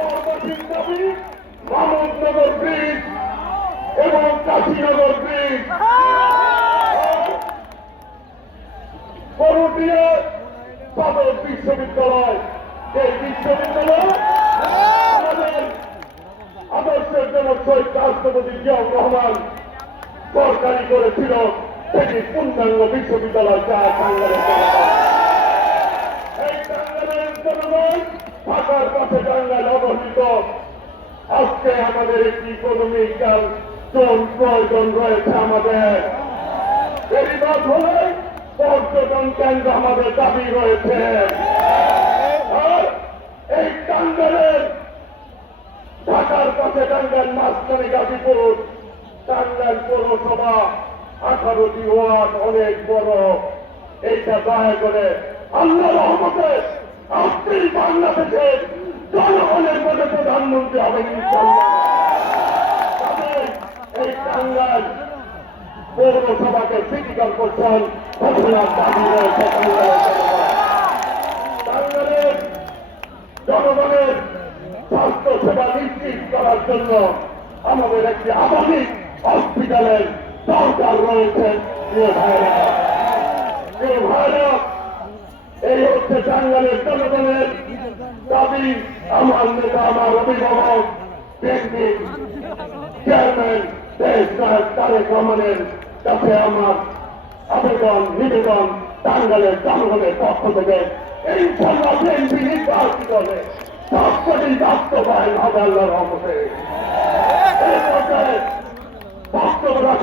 শহরবাসীর দাবি মোহাম্মদনগর ব্রিজ এবং কাশীনগর ব্রিজ করুটিয়া সদর বিশ্ববিদ্যালয়। এই বিশ্ববিদ্যালয় আমাদের আদর্শের জনক শহীদ রাষ্ট্রপতি জিয়াউর রহমান সরকারি করেছিল, সেটি পূর্ণাঙ্গ বিশ্ববিদ্যালয় চায় টাঙ্গাইলের জনগণ। এই টাঙ্গাইলের জনগণ ঢাকার কাছে টাঙ্গাইল অবস্থিত। আজকে আমাদের একটি ইকোনমিক্যাল জোন প্রয়োজন রয়েছে। আমাদের বেরিবাদ হলে পর্যটন কেন্দ্র আমাদের দাবি রয়েছে। আর এই টাঙ্গাইলের ঢাকার কাছে টাঙ্গাইল মাঝখানে গাজীপুর, টাঙ্গাইল পৌরসভা 18টি ওয়ার্ড অনেক বড়। এইটা দয়া করে আল্লাহ রহমতে আপনি বাংলাদেশের জনগণের মধ্যে প্রধানমন্ত্রী হবেন ইনশাআল্লাহ। তবে এই টাঙ্গাইল পৌরসভাকে সিটি কর্পোরেশন ঘোষণার দাবি রয়েছে। টাঙ্গাইলের জনগণের স্বাস্থ্য সেবা নিশ্চিত করার জন্য আমাদের একটি আধুনিক হসপিটালের দরকার রয়েছে। এই হচ্ছে টাঙ্গাইলের জনগণের দাবি। আমার নেতা, আমার অভিভাবক, বিএনপি চেয়ারম্যান দেশ নায়ক তারেক রহমানের কাছে আমার আবেদন নিবেদন, টাঙ্গাইলের জনগণের পক্ষ থেকে ইনশাআল্লাহ বিএনপি নির্বাচিত হবে, সবকটি বাস্তবায়ন হবে আল্লাহর রহমতে। এই পর্যায়ে বক্তব্য রাখা